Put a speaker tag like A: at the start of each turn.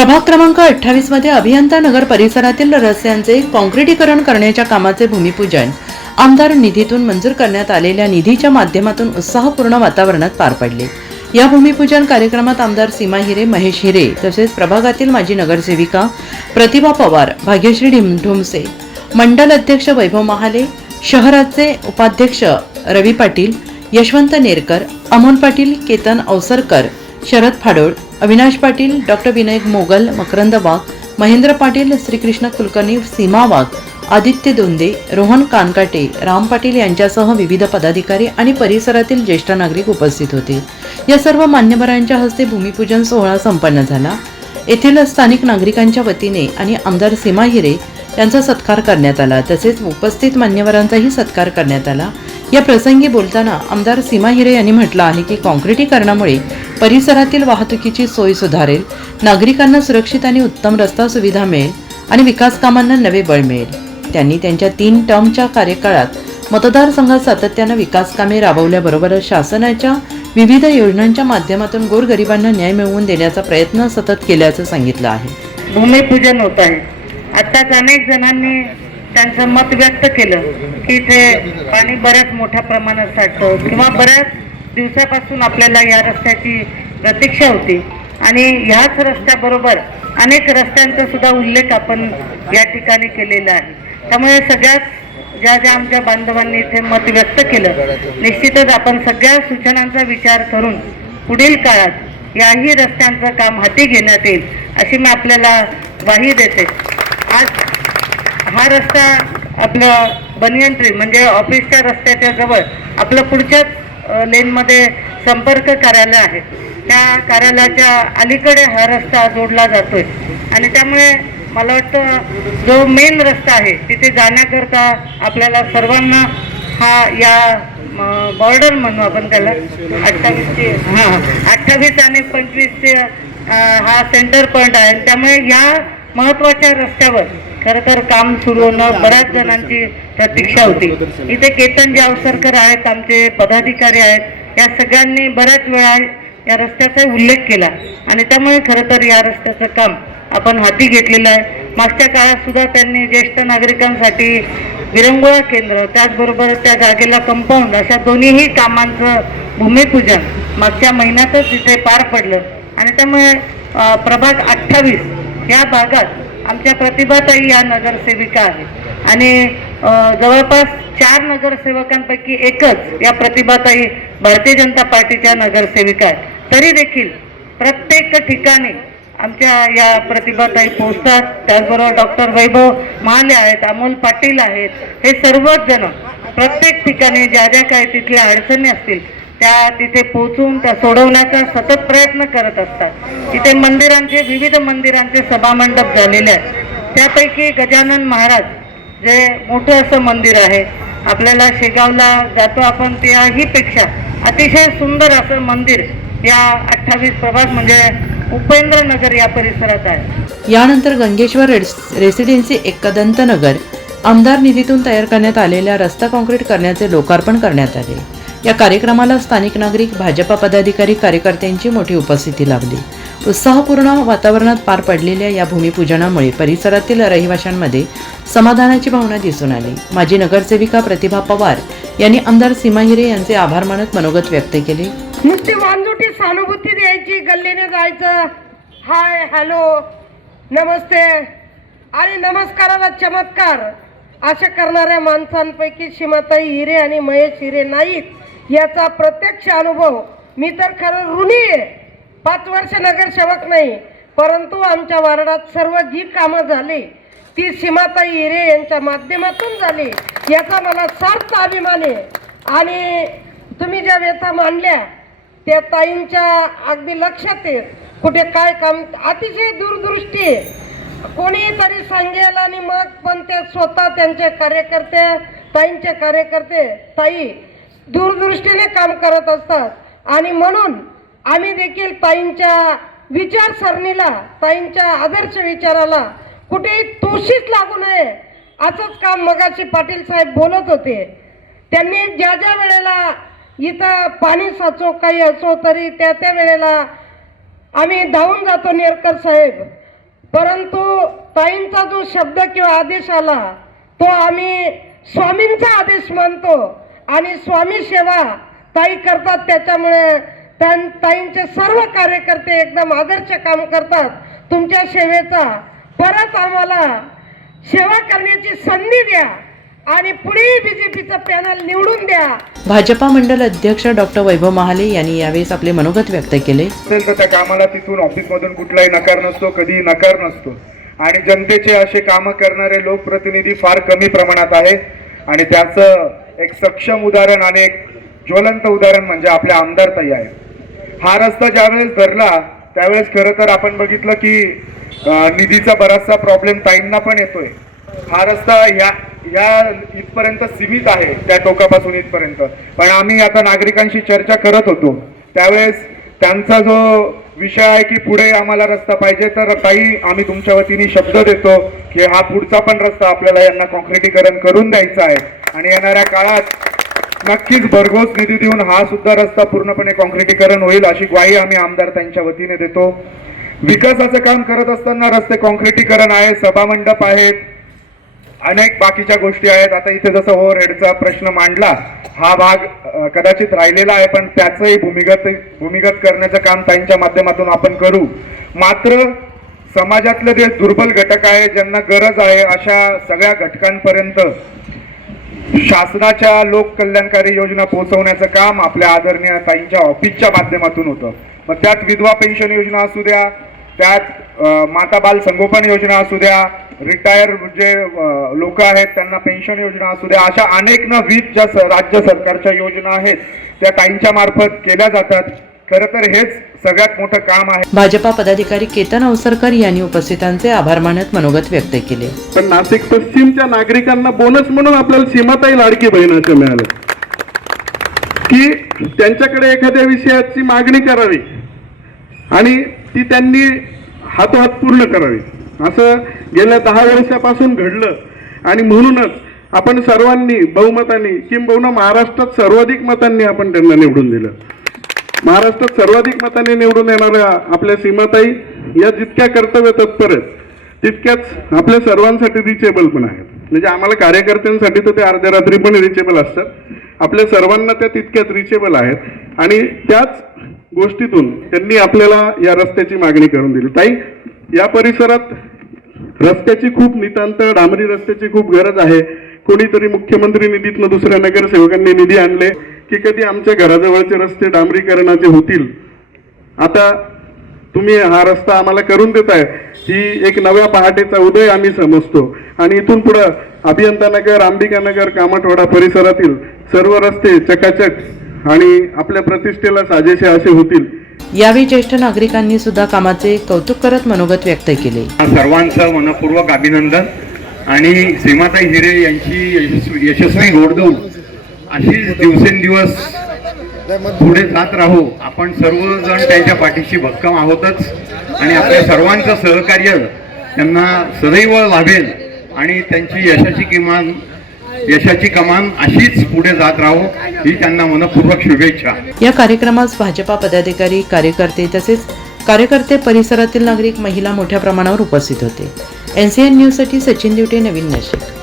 A: प्रभाग क्रमांक अठ्ठावीसमध्ये अभियंता नगर परिसरातील रस्त्यांचे काँक्रिटीकरण करण्याच्या कामाचे भूमिपूजन. आमदार निधीतून मंजूर करण्यात आलेल्या निधीच्या माध्यमातून उत्साहपूर्ण वातावरणात पार पडले. या भूमिपूजन कार्यक्रमात आमदार सीमा हिरे महेश हिरे तसेच प्रभागातील माजी नगरसेविका प्रतिभा पवार भाग्यश्री ढिमढुमसे मंडल अध्यक्ष वैभव महाले शहराचे उपाध्यक्ष रवी पाटील यशवंत नेरकर अमोल पाटील केतन अवसरकर शरद फाडोळ अविनाश पाटील डॉक्टर विनय मोगल मकरंद वाघ महेंद्र पाटील श्रीकृष्ण कुलकर्णी सीमा वाघ आदित्य दोंदे रोहन कानकाटे राम पाटील यांच्यासह विविध पदाधिकारी आणि परिसरातील ज्येष्ठ नागरिक उपस्थित होते. या सर्व मान्यवरांच्या हस्ते भूमिपूजन सोहळा संपन्न झाला. येथील स्थानिक नागरिकांच्या वतीने आणि आमदार सीमा हिरे यांचा सत्कार करण्यात आला. तसेच उपस्थित मान्यवरांचाही सत्कार करण्यात आला. या प्रसंगी बोलताना आमदार सीमा हिरे यांनी म्हटलं आहे की काँक्रिटीकरणामुळे परिसरातील वाहतुकीची सोय सुधारेल नागरिकांना सुरक्षित आणि उत्तम रस्ता सुविधा मिळेल आणि विकास कामांना नवे बळ मिळेल. त्यांनी त्यांच्या तीन टर्मच्या कार्यकाळात मतदारसंघात सातत्यानं विकासकामे राबवल्याबरोबरच शासनाच्या विविध योजनांच्या माध्यमातून गोरगरिबांना न्याय मिळवून देण्याचा प्रयत्न सतत केल्याचं सांगितलं आहे.
B: भूमिपूजन होत आहे. आत्ताच अनेक जणांनी त्यांचं मत व्यक्त केलं की इथे पाणी बऱ्याच मोठ्या प्रमाणात साठतं किंवा बऱ्याच दिवसापासून आपल्याला या रस्त्याची प्रतीक्षा होती. आणि ह्याच रस्त्याबरोबर अनेक रस्त्यांचा सुद्धा उल्लेख आपण या ठिकाणी केलेला आहे. त्यामुळे सगळ्याच ज्या ज्या आमच्या बांधवांनी इथे मत व्यक्त केलं निश्चितच आपण सगळ्या सूचनांचा विचार करून पुढील काळात याही रस्त्यांचं काम हाती घेण्यात येईल अशी मी आपल्याला ग्वाही देते. आज हा रस्ता आपलं बनियन ट्री म्हणजे ऑफिसच्या रस्त्याच्या जवळ आपलं पुढच्याच लेनमध्ये संपर्क कार्यालय आहे. त्या कार्यालयाच्या अलीकडे हा रस्ता जोडला जातोय. आणि त्यामुळे मला वाटतं जो मेन रस्ता आहे तिथे जाण्याकरता आपल्याला सर्वांना हा या बॉर्डर म्हणू आपण त्याला अठ्ठावीसचे हां अठ्ठावीस आणि पंचवीसचे हा सेंटर पॉईंट आहे. त्यामुळे या महत्त्वाच्या रस्त्यावर खरं तर काम सुरू होणं बऱ्याच जणांची प्रतीक्षा होती. इथे केतन जे अवसरकर आहेत आमचे पदाधिकारी आहेत या सगळ्यांनी बऱ्याच वेळा या रस्त्याचा उल्लेख केला. आणि त्यामुळे खरं तर या रस्त्याचं काम आपण हाती घेतलेलं आहे. मागच्या काळात सुद्धा त्यांनी ज्येष्ठ नागरिकांसाठी विरंगुळा केंद्र त्याचबरोबर त्या जागेला कंपाऊंड अशा दोन्हीही कामांचं भूमिपूजन मागच्या महिन्यातच इथे पार पडलं. आणि त्यामुळे प्रभाग अठ्ठावीस या भागात आमच्या प्रतिभाताई या नगरसेविका आहेत. आणि जवळपास चार नगरसेवकांपैकी एकच या प्रतिभाताई भारतीय जनता पार्टीच्या नगरसेविका आहेत. तरी देखील प्रत्येक ठिकाणी आमच्या या प्रतिभाताई पोहोचतात. त्याचबरोबर डॉक्टर वैभव महाले आहेत अमोल पाटील आहेत. हे सर्वच जण प्रत्येक ठिकाणी ज्या ज्या काही तिथल्या अडचणी असतील त्या तिथे पोहोचून त्या सोडवण्याचा सतत प्रयत्न करत असतात. तिथे मंदिरांचे विविध मंदिरांचे सभामंडप झालेले आहेत. त्यापैकी गजानन महाराज जे मोठं असं मंदिर आहे आपल्याला शेगावला जातो आपण त्याही पेक्षा अतिशय सुंदर असं मंदिर या अठ्ठावीस प्रभाग म्हणजे उपेंद्रनगर या परिसरात आहे.
A: यानंतर गंगेश्वर रेस- रेसिडेन्सी एकदंत नगर आमदार निधीतून तयार करण्यात आलेल्या रस्ता काँक्रीट करण्याचे लोकार्पण करण्यात आले. या कार्यक्रमाला स्थानिक नागरिक भाजपा पदाधिकारी कार्यकर्त्यांची मोठी उपस्थिती लाभली. उत्साहपूर्ण वातावरणात पार पडलेल्या या भूमिपूजनामुळे परिसरातील रहिवाशांमध्ये समाधानाची भावना दिसून आली. माजी नगरसेविका प्रतिभा पवार यांनी आमदार सीमा हिरे यांचे आभार मानत मनोगत व्यक्त केले.
C: नुसती मानजोटी सहानुभूती द्यायची गल्लीने जायचं. हाय हॅलो नमस्ते. आणि नमस्काराला चमत्कार. अशा करणाऱ्या माणसांपैकी सीमाताई हिरे आणि महेश हिरे नाहीत. याचा प्रत्यक्ष अनुभव मी तर खरं ऋणी आहे. पाच वर्ष नगरसेवक नाही परंतु आमच्या वार्डात सर्व जी कामं झाली ती सीमाताई हिरे यांच्या माध्यमातून झाली याचा मला सार्थ अभिमान आहे. आणि तुम्ही ज्या व्यथा मांडल्या त्या ताईंच्या अगदी लक्षात येत कुठे काय काम अतिशय दूरदृष्टी कोणीतरी सांगेल आणि मग पण ते स्वतः त्यांचे कार्यकर्ते ताईंचे कार्यकर्ते ताई दूरदृष्टीने काम करत असतात. आणि म्हणून आम्ही देखील ताईंच्या विचारसरणीला ताईंच्या आदर्श विचाराला कुठेही तोशीच लागू नये असंच काम मगाशी पाटील साहेब बोलत होते. त्यांनी ज्या ज्या वेळेला इथं पाणी साचो काही असो तरी त्या त्या वेळेला आम्ही धावून जातो नेरकर साहेब. परंतु ताईंचा जो शब्द किंवा आदेश आला तो आम्ही स्वामींचा आदेश मानतो. आणि स्वामी सेवा ताई करतात त्याच्यामुळे त्यां ताईंचे सर्व कार्यकर्ते एकदम आदर्श काम करतात तुमच्या सेवेचा. परत आम्हाला सेवा करण्याची संधी द्या आणि पुढे बीजेपीचं पॅनल निवडून द्या.
A: भाजपा मंडल अध्यक्ष डॉक्टर वैभव महाले यांनी यावेळेस आपले मनोगत व्यक्त केले.
D: असेल तर त्या कामाला तिथून ऑफिसमधून कुठलाही नकार नसतो कधीही नकार नसतो. आणि जनतेचे असे कामं करणारे लोकप्रतिनिधी फार कमी प्रमाणात आहे आणि त्याचं एक सक्षम उदाहरण आणि एक ज्वलंत उदाहरण म्हणजे आपल्या आमदार ताई आहे हा रस्ता ज्यावेळेस धरला त्यावेळेस खरं तर आपण बघितलं की निधीचा बराचसा प्रॉब्लेम ताईंना पण येतोय. हा रस्ता या या इथपर्यंत सीमित आहे त्या टोकापासून इथपर्यंत. पण आम्ही आता नागरिकांशी चर्चा करत होतो. त्यावेळेस त्यांचा जो विषय आहे की पुढे आम्हाला रस्ता पाहिजे तर ताई आम्ही तुमच्या वतीने शब्द देतो की हा पुढचा पण रस्ता आपल्याला यांना कॉन्क्रिटीकरण करून द्यायचा आहे. आणि येणाऱ्या काळात नक्कीच भरघोस निधी देऊन हा सुद्धा रस्ता पूर्णपणे कॉन्क्रिटीकरण होईल अशी ग्वाही आम्ही आमदार त्यांच्या वतीने देतो. विकासाचं काम करत असताना रस्ते कॉन्क्रिटीकरण आहे सभामंडप आहेत अनेक बाकीच्या गोष्टी आहेत. आता इथे जसं ओव्हरहेडचा प्रश्न मांडला हा भाग कदाचित राहिलेला आहे पण त्याचंही भूमिगत भूमिगत करण्याचं काम त्यांच्या माध्यमातून आपण करू. मात्र समाजातले जे दुर्बल घटक आहे ज्यांना गरज आहे अशा सगळ्या घटकांपर्यंत शासनाच्या लोककल्याणकारी योजना पोहोचवण्याचं काम आपल्या आदरणीय ताईंच्या ऑफिसच्या माध्यमातून होतं. मग त्यात विधवा पेन्शन योजना असू द्या त्यात माता बाल संगोपन योजना असू द्या रिटायर जे लोक आहेत त्यांना पेन्शन योजना असू द्या अशा अनेक ना वीस ज्या स- राज्य सरकारच्या योजना आहेत त्या ताईंच्या मार्फत केल्या जातात. खरं तर हेच सगळ्यात मोठं काम आहे.
A: भाजपा पदाधिकारी केतन अवसरकर यांनी उपस्थितांचे आभार मानत मनोगत व्यक्त केले.
E: पण नाशिक पश्चिमच्या नागरिकांना बोनस म्हणून आपल्याला सीमाताई लाडकी बहिणाचं मिळालं. की त्यांच्याकडे एखाद्या विषयाची मागणी करावी आणि ती त्यांनी हातोहात पूर्ण करावी. असं गेल्या दहा वर्षापासून घडलं. आणि म्हणूनच आपण सर्वांनी बहुमताने किंबहुना महाराष्ट्रात सर्वाधिक मतांनी आपण त्यांना निवडून दिलं. महाराष्ट्रात सर्वाधिक मताने निवडून येणाऱ्या आपल्या सीमाताई या जितक्या कर्तव्य तत्पर आहेत तितक्याच आपल्या सर्वांसाठी रिचेबल पण आहेत. म्हणजे आम्हाला कार्यकर्त्यांसाठी तर ते अर्ध्या रात्री पण रिचेबल असतात. आपल्या सर्वांना त्या तितक्याच रिचेबल आहेत. आणि त्याच गोष्टीतून त्यांनी आपल्याला या रस्त्याची मागणी करून दिली. ताई या परिसरात रस्त्याची खूप नितांत डांबरी रस्त्याची खूप गरज आहे. कोणीतरी मुख्यमंत्री निधीतनं दुसऱ्या नगरसेवकांनी निधी आणले. की कधी आमच्या घराजवळचे रस्ते डांबरीकरणाचे होतील. आता तुम्ही हा रस्ता आम्हाला करून देताय. ही एक नव्या पहाटेचा उदय आम्ही समजतो. आणि इथून पुढं अभियंता नगर अंबिका नगर कामठवाडा परिसरातील सर्व रस्ते चकाचक आणि आपल्या प्रतिष्ठेला साजेसे असे होतील.
A: यावेळी ज्येष्ठ नागरिकांनी सुद्धा कामाचे कौतुक करत मनोगत व्यक्त केले.
F: सर्वांचं मनपूर्वक अभिनंदन. आणि सीमाताई हिरे यांची यशस्वी यशस्वी घोडदौड अशीच दिवसेंदिवस पुढे जात राहू. आपण सर्वजण त्यांच्या पाठीशी भक्कम आहोतच. आणि आपल्या सर्वांचं सहकार्य त्यांना सदैव लाभेल. आणि त्यांची यशाची किमान यशाची कमान अशीच पुढे जात राहू ही त्यांना मनपूर्वक शुभेच्छा.
A: या कार्यक्रमास भाजपा पदाधिकारी कार्यकर्ते तसेच कार्यकर्ते परिसरातील नागरिक महिला मोठ्या प्रमाणावर उपस्थित होते. एनसीएन न्यूजसाठी सचिन दिवटे नवीन नाशिक.